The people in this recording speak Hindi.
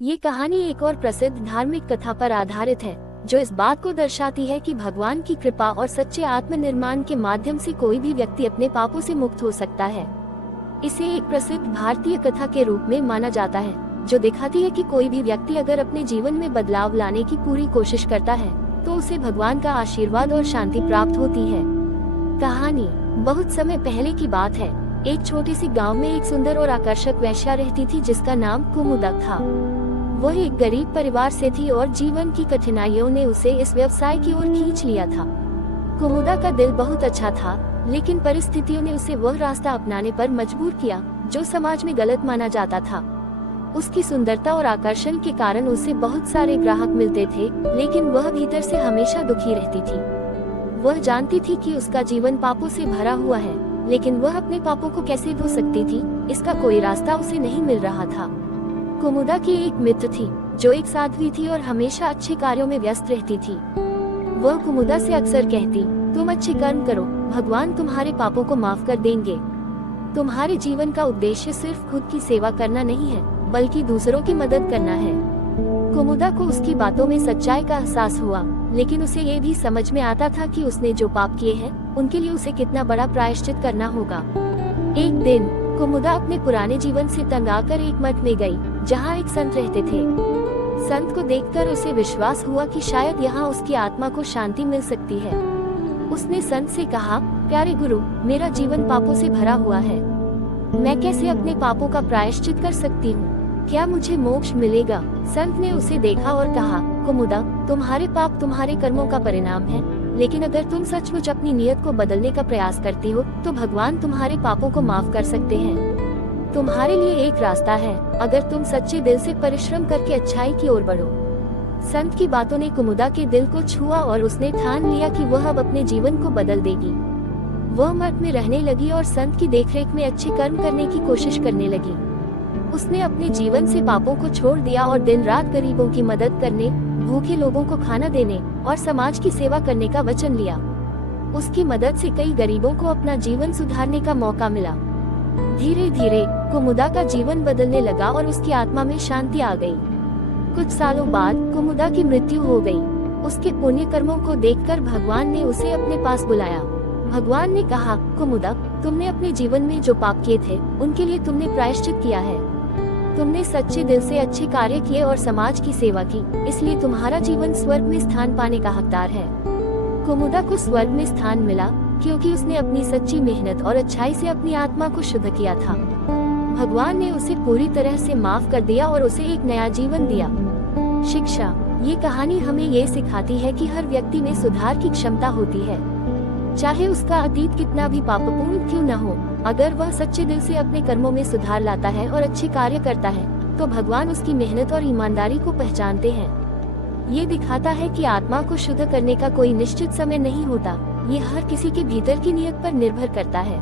ये कहानी एक और प्रसिद्ध धार्मिक कथा पर आधारित है, जो इस बात को दर्शाती है कि भगवान की कृपा और सच्चे आत्मनिर्माण के माध्यम से कोई भी व्यक्ति अपने पापों से मुक्त हो सकता है। इसे एक प्रसिद्ध भारतीय कथा के रूप में माना जाता है, जो दिखाती है कि कोई भी व्यक्ति अगर अपने जीवन में बदलाव लाने की पूरी कोशिश करता है, तो उसे भगवान का आशीर्वाद और शांति प्राप्त होती है। कहानी बहुत समय पहले की बात है। एक छोटी सी गांव में एक सुंदर और आकर्षक वेश्या रहती थी, जिसका नाम कुमुदा था। वह एक गरीब परिवार से थी और जीवन की कठिनाइयों ने उसे इस व्यवसाय की ओर खींच लिया था। कुमुदा का दिल बहुत अच्छा था, लेकिन परिस्थितियों ने उसे वह रास्ता अपनाने पर मजबूर किया जो समाज में गलत माना जाता था। उसकी सुंदरता और आकर्षण के कारण उसे बहुत सारे ग्राहक मिलते थे, लेकिन वह भीतर से हमेशा दुखी रहती थी। वह जानती थी कि उसका जीवन पापों से भरा हुआ है, लेकिन वह अपने पापों को कैसे धो सकती थी, इसका कोई रास्ता उसे नहीं मिल रहा था। कुमुदा की एक मित्र थी, जो एक साध्वी थी और हमेशा अच्छे कार्यों में व्यस्त रहती थी। वह कुमुदा से अक्सर कहती, तुम अच्छे कर्म करो, भगवान तुम्हारे पापों को माफ कर देंगे। तुम्हारे जीवन का उद्देश्य सिर्फ खुद की सेवा करना नहीं है, बल्कि दूसरों की मदद करना है। कुमुदा को उसकी बातों में सच्चाई का एहसास हुआ, लेकिन उसे ये भी समझ में आता था कि उसने जो पाप किए हैं, उनके लिए उसे कितना बड़ा प्रायश्चित करना होगा। एक दिन कुमुदा अपने पुराने जीवन से तंग आकर एक मठ में गई, जहाँ एक संत रहते थे। संत को देखकर उसे विश्वास हुआ कि शायद यहाँ उसकी आत्मा को शांति मिल सकती है। उसने संत से कहा, प्यारे गुरु, मेरा जीवन पापों से भरा हुआ है। मैं कैसे अपने पापों का प्रायश्चित कर सकती हूँ? क्या मुझे मोक्ष मिलेगा? संत ने उसे देखा और कहा, कुमुदा, तुम्हारे पाप तुम्हारे कर्मों का परिणाम है, लेकिन अगर तुम सचमुच अपनी नियत को बदलने का प्रयास करती हो, तो भगवान तुम्हारे पापों को माफ कर सकते हैं। तुम्हारे लिए एक रास्ता है, अगर तुम सच्चे दिल से परिश्रम करके अच्छाई की ओर बढ़ो। संत की बातों ने कुमुदा के दिल को छुआ और उसने ठान लिया कि वह अब अपने जीवन को बदल देगी। वह मठ में रहने लगी और संत की देखरेख में अच्छे कर्म करने की कोशिश करने लगी। उसने अपने जीवन से पापों को छोड़ दिया और दिन रात गरीबों की मदद करने, भूखे लोगों को खाना देने और समाज की सेवा करने का वचन लिया। उसकी मदद से कई गरीबों को अपना जीवन सुधारने का मौका मिला। धीरे धीरे कुमुदा का जीवन बदलने लगा और उसकी आत्मा में शांति आ गई। कुछ सालों बाद कुमुदा की मृत्यु हो गई। उसके पुण्य कर्मों को देखकर भगवान ने उसे अपने पास बुलाया। भगवान ने कहा, कुमुदा, तुमने अपने जीवन में जो पाप किए थे, उनके लिए तुमने प्रायश्चित किया है। तुमने सच्चे दिल से अच्छे कार्य किए और समाज की सेवा की, इसलिए तुम्हारा जीवन स्वर्ग में स्थान पाने का हकदार है। कुमुदा को स्वर्ग में स्थान मिला, क्योंकि उसने अपनी सच्ची मेहनत और अच्छाई से अपनी आत्मा को शुद्ध किया था। भगवान ने उसे पूरी तरह से माफ कर दिया और उसे एक नया जीवन दिया। शिक्षा, ये कहानी हमें ये सिखाती है कि हर व्यक्ति में सुधार की क्षमता होती है, चाहे उसका अतीत कितना भी पापपूर्ण क्यों न हो। अगर वह सच्चे दिल से अपने कर्मों में सुधार लाता है और अच्छे कार्य करता है, तो भगवान उसकी मेहनत और ईमानदारी को पहचानते हैं। ये दिखाता है कि आत्मा को शुद्ध करने का कोई निश्चित समय नहीं होता, ये हर किसी के भीतर की नियत पर निर्भर करता है।